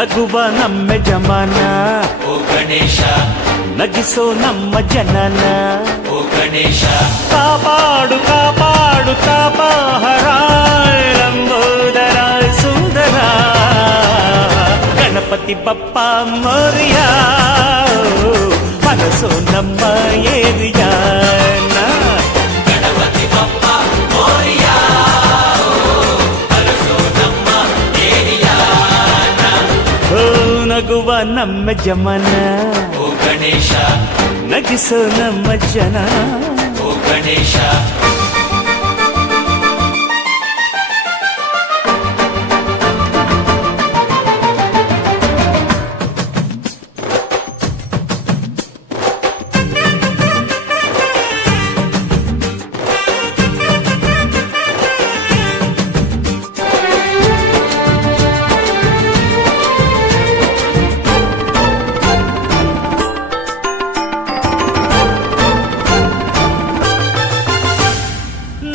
ನಗುವ ನಮ್ಮ ಜಮಾನ ಓ ಗಣೇಶ ನಗಿಸೋ ನಮ್ಮ ಜನನ ಓ ಗಣೇಶ ಕಾಪಾಡು ಕಾಪಾಡು ತಾಪಹರ ಲಂಬೋದರ ಸುಂದರ ಗಣಪತಿ ಬಪ್ಪ ಮೋರಿಯ ಮನಸ್ಸು ನಮ್ಮ ಏರಿಯಾನ ಗಣಪತಿ ಬಪ್ಪ ಮೋರಿಯ ಅರಸೋ ನಮ್ಮ ಏರಿಯಾನ ಓ ನಗುವ ನಮ್ಮ ಜಮನ ಓ ಗಣೇಶ ನಗಿಸೋ ನಮ್ಮ ಜನ ಓ ಗಣೇಶ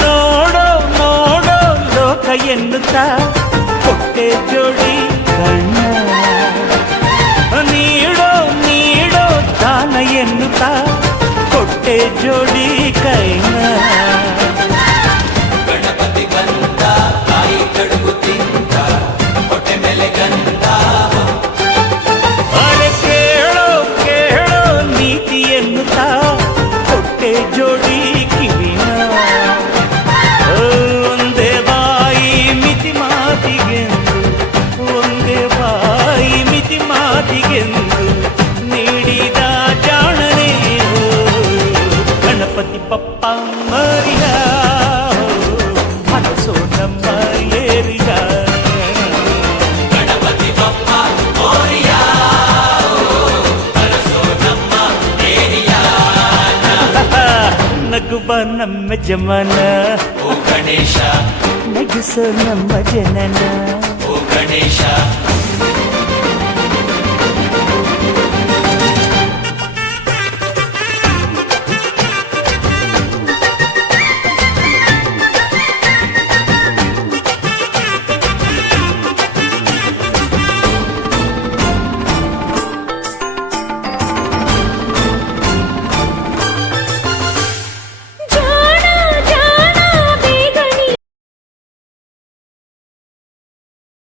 ನೋಡೋ ನೋಡೋ ಲೋಕ ಎನ್ನುತ್ತಾ ಕೊಟ್ಟೆ ಜೋಡಿ ಕಣ್ಣ ನೀಡೋ ನೀಡೋ ದಾನ ಎನ್ನುತ್ತಾ ಕೊಟ್ಟೆ ಜೋಡಿ ಕೈನ ಗಣಪತಿ ಬಂದ ಕಾಯಿ ಕಡುಬು ತಿಂದ ಹೊಟ್ಟೆ ಮೇಲೆ ಗಂಧ ಅರೆ ಕೇಳೋ ಕೇಳೋ ನೀತಿ ಎನ್ನುತ್ತಾ ಕೊಟ್ಟೆ ಜೋಡಿ ಕಿವಿನ ಒಂದೇ ಬಾಯಿ ಮಿತಿ ಮಾತಿಗೆಂದು ಒಂದೇ ಬಾಯಿ ಮಿತಿ ಮಾತಿಗೆಂದು ನೀಡಿದ ಜಾಣನೇ ಗಣಪತಿ ಬಪ್ಪ ಮರಿಯ ಮನಸ್ಸು ನಮ್ಮ ಏರಿಯ ಗಣಪತಿ ಬಪ್ಪ ಮೋರಿಯ ಅರಸೋ ನಮ್ಮ ಏರಿಯಾನ ನಗುವ ನಮ್ಮ ಜಮನ ಓ ಗಣೇಶ ನಗಿಸೋ ನಮ್ಮ ಜನನ ಓ ಗಣೇಶ